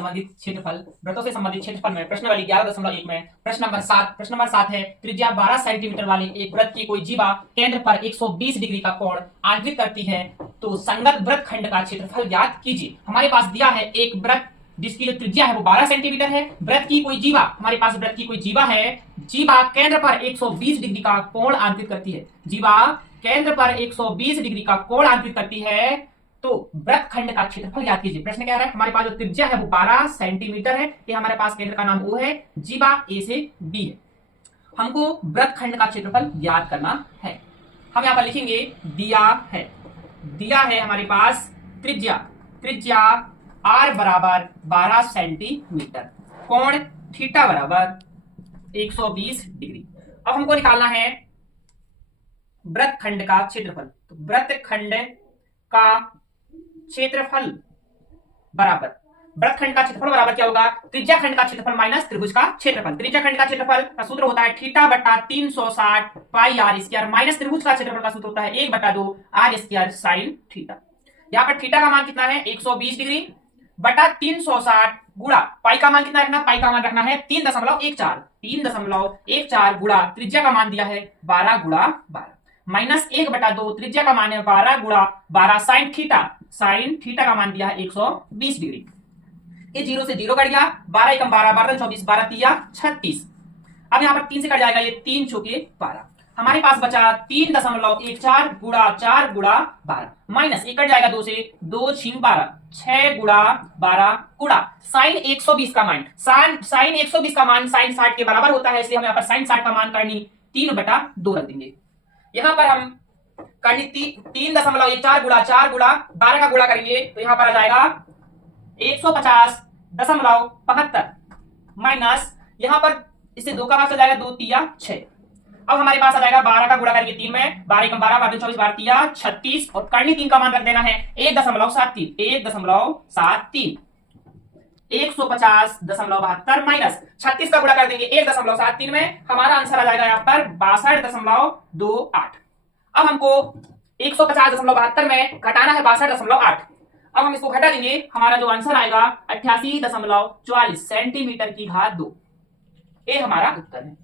संबंधित क्षेत्रफल, वृत्तों से संबंधित क्षेत्रफल में प्रश्न वाली 11.1 में प्रश्न नंबर 7 है। त्रिज्या 12 सेंटीमीटर वाले एक वृत्त की कोई जीवा केंद्र पर 120 डिग्री का कोण आंतरित करती है, तो संगत वृत्त खंड का क्षेत्रफल ज्ञात कीजिए। हमारे पास दिया है एक वृत्त जिसकी जो त्रिज्या है वो 12 सेंटीमीटर है। वृत्त की कोई जीवा, हमारे पास वृत्त की कोई जीवा है, जीवा केंद्र पर 120 डिग्री का कोण आंतरित करती है। जीवा केंद्र पर 120 डिग्री का कोण आंतरित करती है, तो वृत्त खंड का क्षेत्रफल ज्ञात कीजिए। प्रश्न क्या है, हमारे पास जो त्रिज्या है वो 12 सेंटीमीटर है। ये हमारे पास केंद्र का नाम ओ है, जीवा ए से बी है। हमको वृत्त खंड का क्षेत्रफल ज्ञात करना है। हम यहाँ पर लिखेंगे दिया है हमारे पास त्रिज्या r बराबर 12 सेंटीमीटर, कोण थीटा बराबर 120 डिग्री। अब हमको निकालना है वृत्त खंड का क्षेत्रफल। तो वृत्त खंड का क्षेत्रफल बराबर क्या होगा, त्रिज्या खंड का क्षेत्रफल माइनस त्रिभुज का क्षेत्रफल। त्रिज्या खंड का क्षेत्रफल का सूत्र होता है थीटा बटा 360 पाई आर स्क्वायर, माइनस त्रिभुज का क्षेत्रफल का सूत्र होता है 1/2 आर स्क्वायर साइन थीटा। यहाँ पर थीटा का मान कितना है 120 डिग्री बटा 360 गुणा पाई का मान कितना रखना, पाई का मान रखना है 3.14 गुणा त्रिज्या का मान दिया है 12 गुणा 12 माइनस 1/2 त्रिज्या का मान है 12 गुणा 12 साइन थीटा का मान दिया है 120 डिग्री। ये 0 से 0 कट गया, 12 एकम 12 12 24 12 तिया 36। अब यहाँ पर 3 से कट जाएगा, ये 3 चौके 12। हमारे पास बचा 3.14 गुणा 4 गुणा 12 माइनस 1 कट जाएगा 2 से, 2 6 12 6 गुणा 12 गुणा साइन 120 का मान, साइन 120 का मान साइन 60 के बराबर होता है, इसलिए हम यहाँ पर साइन 60 का मान करनी 3/2 रख देंगे। यहाँ पर हम करनी 3.14 गुणा 4 गुणा 12 का गुणा करेंगे, तो यहाँ पर आ जाएगा 150.75 माइनस यहाँ पर इससे 2 का भाग चल जाएगा, 2 तिया 6। अब हमारे पास आ जाएगा 12 का गुणा करेंगे 3 में, 12 एकम 12 12 24 12 तिया 36 और करनी 3 का मान रख देना है 1.73 150.72 माइनस 36 का गुणा कर देंगे 1.73 में, हमारा आंसर आ जाएगा यहाँ पर 62.28। अब हमको 150.72 में घटाना है 62.8। अब हम इसको घटा देंगे, हमारा जो आंसर आएगा 88.44 सेंटीमीटर की घात 2। ये हमारा उत्तर है।